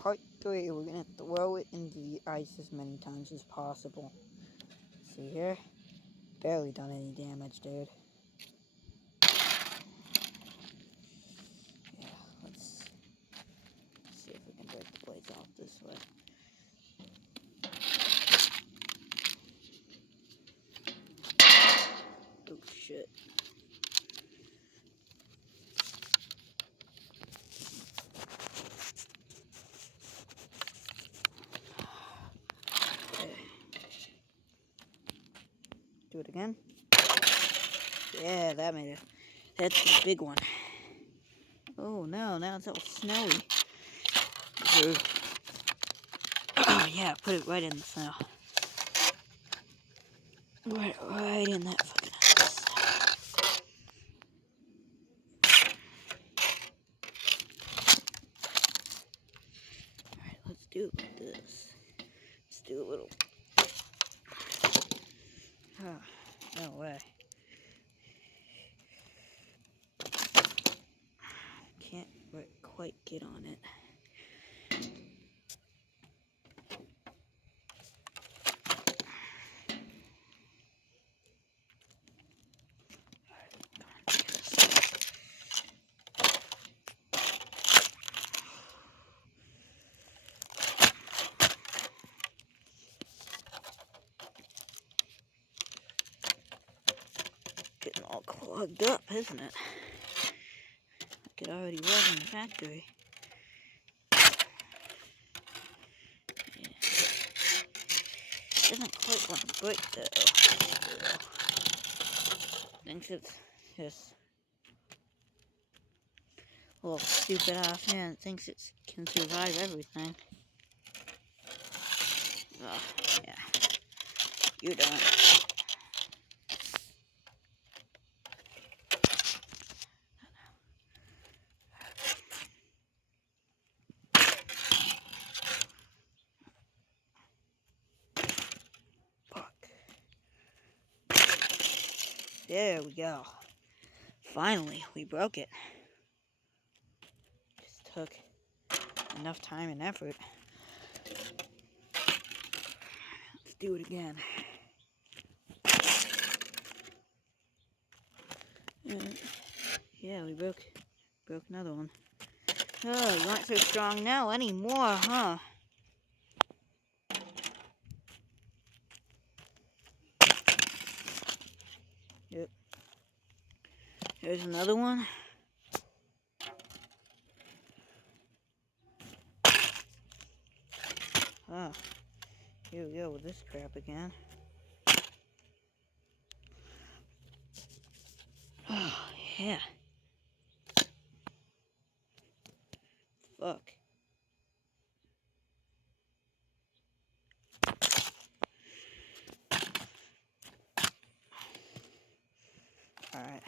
part 3. We're gonna throw it into the ice as many times as possible. See here? Barely done any damage, dude. Yeah, let's see if we can break the blades off this way. Oh shit. Okay. Do it again. Yeah, that made it. That's the big one. Oh no, now it's all snowy. Oh yeah, put it right in the snow. Right in that fucking ice. Alright, let's do it like this. Let's do a little. Oh, no way. Can't quite get on it. Getting all clogged up, isn't it? Like it already was in the factory. Yeah. Doesn't quite want to break though. Thinks it's just a little stupid ass hand. Thinks it can survive everything. Oh, yeah. You're done. There we go. Finally, we broke it. Just took enough time and effort. Let's do it again. Yeah, we broke another one. Oh, you aren't so strong now anymore, huh? Yep. There's another one. Oh, here we go with this crap again. Oh, yeah. Fuck. Alright.